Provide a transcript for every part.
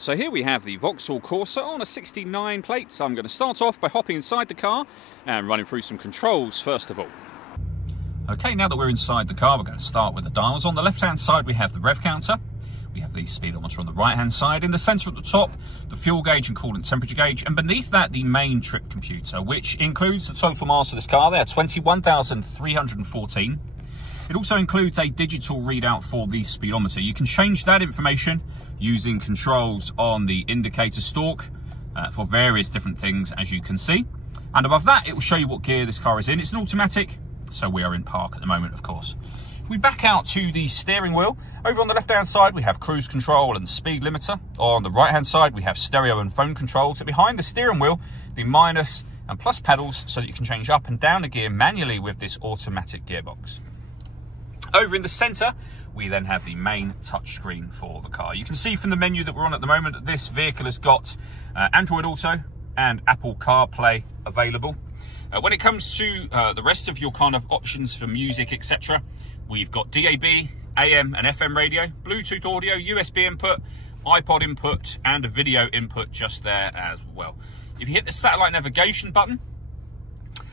So here we have the Vauxhall Corsa on a 69 plate. So I'm going to start off by hopping inside the car and running through some controls first of all. Okay, now that we're inside the car, we're going to start with the dials. On the left-hand side, we have the rev counter. We have the speedometer on the right-hand side. In the centre at the top, the fuel gauge and coolant temperature gauge. And beneath that, the main trip computer, which includes the total miles of this car there, 21,314. It also includes a digital readout for the speedometer. You can change that information using controls on the indicator stalk for various different things, as you can see. And above that, it will show you what gear this car is in. It's an automatic, so we are in park at the moment, of course. If we back out to the steering wheel, over on the left-hand side, we have cruise control and speed limiter. On the right-hand side, we have stereo and phone controls. So behind the steering wheel, the minus and plus pedals, so that you can change up and down a gear manually with this automatic gearbox. Over in the centre, we then have the main touchscreen for the car. You can see from the menu that we're on at the moment that this vehicle has got Android Auto and Apple CarPlay available. When it comes to the rest of your kind of options for music, etc., we've got DAB, AM and FM radio, Bluetooth audio, USB input, iPod input, and a video input just there as well. If you hit the satellite navigation button,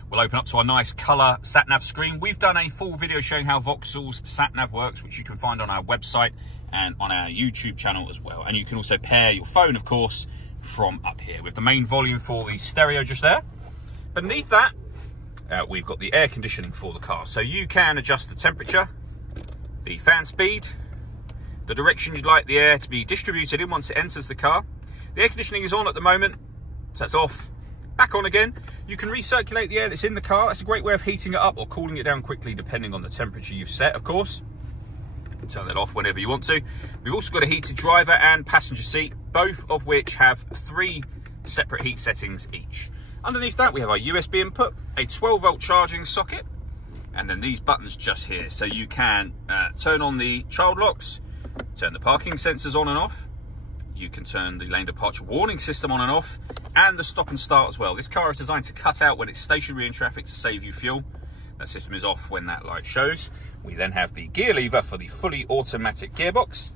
we'll open up to our nice colour sat-nav screen. We've done a full video showing how Vauxhall's sat-nav works, which you can find on our website and on our YouTube channel as well. And you can also pair your phone, of course, from up here with the main volume for the stereo just there. Beneath that, we've got the air conditioning for the car. So you can adjust the temperature, the fan speed, the direction you'd like the air to be distributed in once it enters the car. The air conditioning is on at the moment, so it's off. Back on again. You can recirculate the air that's in the car. That's a great way of heating it up or cooling it down quickly, depending on the temperature you've set, of course. Turn that off whenever you want to. We've also got a heated driver and passenger seat, both of which have 3 separate heat settings each. Underneath that, we have our USB input, a 12-volt charging socket, and then these buttons just here. So you can turn on the child locks, turn the parking sensors on and off. You can turn the lane departure warning system on and off, and the stop and start as well. This car is designed to cut out when it's stationary in traffic to save you fuel. That system is off when that light shows. We then have the gear lever for the fully automatic gearbox,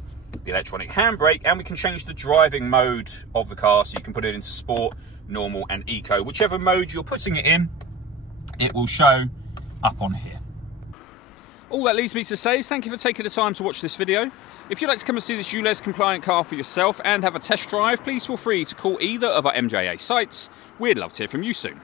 the electronic handbrake, and we can change the driving mode of the car, so you can put it into sport, normal and eco. Whichever mode you're putting it in, it will show up on here. All that leaves me to say is thank you for taking the time to watch this video. If you'd like to come and see this ULEZ compliant car for yourself and have a test drive, please feel free to call either of our MJA sites. We'd love to hear from you soon.